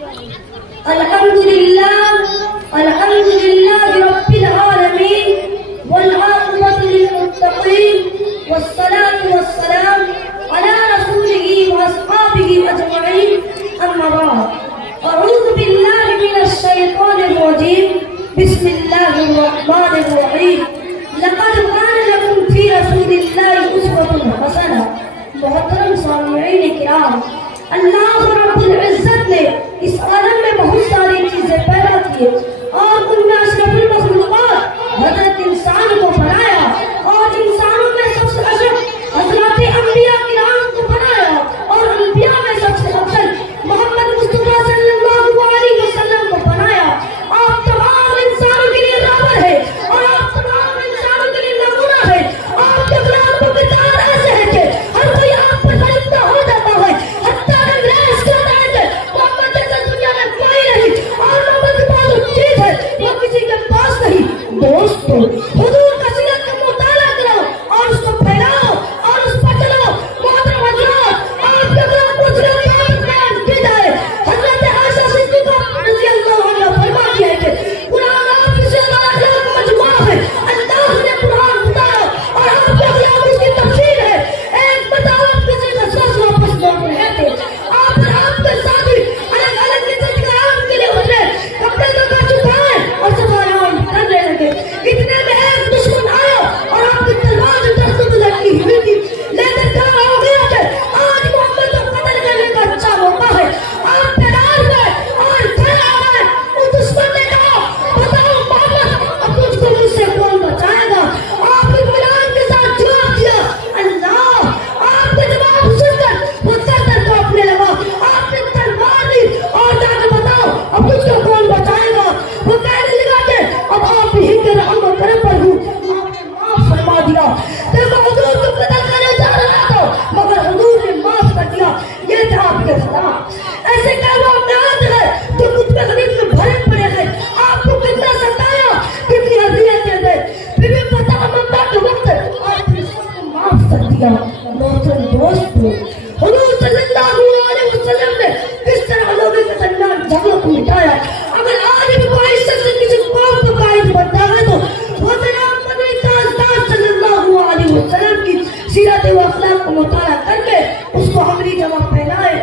अल्हम्दुलिल्लाह रब्बिल आलमीन वल आक़िबतु लिल मुत्तक़ीन वस्सलातु वस्सलाम अला रसूलिही व अस्हाबिही अजमईन अम्मा बाद अऊज़ु बिल्लाहि मिनश शैतानिर रजीम बिस्मिल्लाहिर रहमानिर रहीम लक़द कान लकुम फ़ी रसूलिल्लाहि उस्वतुन हसनह। मोहतरम सामिईन किराम, अल्लाह रब्बुल इज्जत ने इस आलम में बहुत सारी चीजें पैदा की और उनमें अशरफुल मखलूक़ात हज़रत इंसान को बनाया और इंसानों में सबसे अशरफ हज़रत अंबिया किराम को बनाया और अंबिया में सबसे अफजल मोहम्मद मुस्तफा सल्लल्लाहु अलैहि वसल्लम को बनाया। आप तमाम इंसानों के लिए रहमत है और आप तमाम इंसानों के लिए नमूना है। आपके गुलाम को किताब ऐसे है कि हर कोई आप पर फरिश्ता हो जाता है, हत्ता अंग्रेज कहता है कि मोहम्मद जैसा दुनिया में कोई नहीं और मोहम्मद के पास वो चीज है वो किसी के पास नहीं। दोस्तों, हुजूर का सीरत का मुताला करो और उसको फैलाओ और उस पर चलो। मोहतरम हज़रात, आपके गुलाम को सिर्फ बयान की जाए। हज़रत आयशा सिद्दीक़ा रज़ियल्लाहु अन्हा फरमाती है कि कुरान आपकी से अखलाक मजमूआ है। अल्लाह ने कुरान उतारा और आपके गुलाम उसकी तफसीर है। एक बताओ, आप किसी का सच वापस लौट रहे थे, आप और आपके साथी अलग अलग किस्म के आराम के लिए उतरे, कपड़े धोकर चुकाए और सब आराम करने लगे। इतने में एक दुश्मन आया और आपकी तलवार जो दस्तों में लटकी हुई थी लेकर खड़ा हो गया कि आज मोहम्मद को कत्ल करने का अच्छा मौका है। आप तैयार गए और खड़े हो गए। उस दुश्मन ने कहा, बताओ मोहम्मद, अब तुझको मुझसे कौन बचाएगा? आपने गुलाम के साथ जवाब दिया, अल्लाह। आपके जवाब सुनकर वो थर-थर कांपने लगा। आपने तलवार ली और जाकर बताओ अब तुझको कौन बचाएगा? वो कहने लगा कि अब आप ही के रहम और करम पर हूँ, आपने माफ फरमा दिया। देखो, हुजूर को कत्ल करने जा रहा था मगर हुजूर ने माफ कर दिया। ये था आपके खुदा। ऐसे कहवा नाद है तो खुद पे गरीब में भरे पड़े हैं। आपको कितना सताया, कितनी अज़ियतें दी, फिर भी पता ममता के वक्त आपने सबको माफ कर दिया। मोहतरम दोस्तों, हुजूर सल्लल्लाहु अलैहि वसल्लम ने किस तरह लोगों के दरमियान झगड़ों को मिटाया। अगर आज भी कोई शख्स किसी कौम का कायद बनता है तो वो जनाब मदनी ताजदार सल्लल्लाहु अलैहि वसल्लम की सीरत व अखलाक को मुताला करके उसको हमरी जमा फैलाए।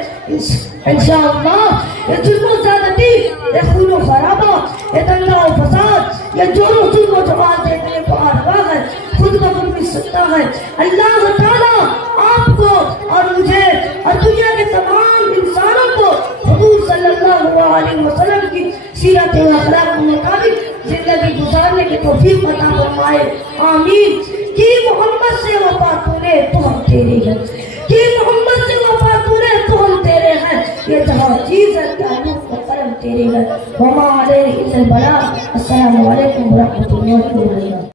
इंशाअल्लाह ये जुल्म ज़्यादती, ये खून व खराबा, ये दंगा व फसाद, ये जोरों जुल्म व जवाल देखने को आरवा है, खुद ब खुद मिल सकता है। अल्लाह ताला आपको और मुझे और दुनिया के तमाम इंसानों को हुजूर सल्लल्लाहु अलैहि वसल्लम की सीरत व अखलाक के मुताबिक जिंदगी गुजारने की तौफीक अता फरमाए, आमीन। कि मोहम्मद से वफा तूने तो हम तेरे हैं, कि मोहम्मद से वफा तूने तो हम तेरे हैं। ये जहाँ चीज है तारीफ का करम तेरे है। हमारे इल्लल बलाग। अस्सलामु अलैकुम व रहमतुल्लाहि व बरकातुहू।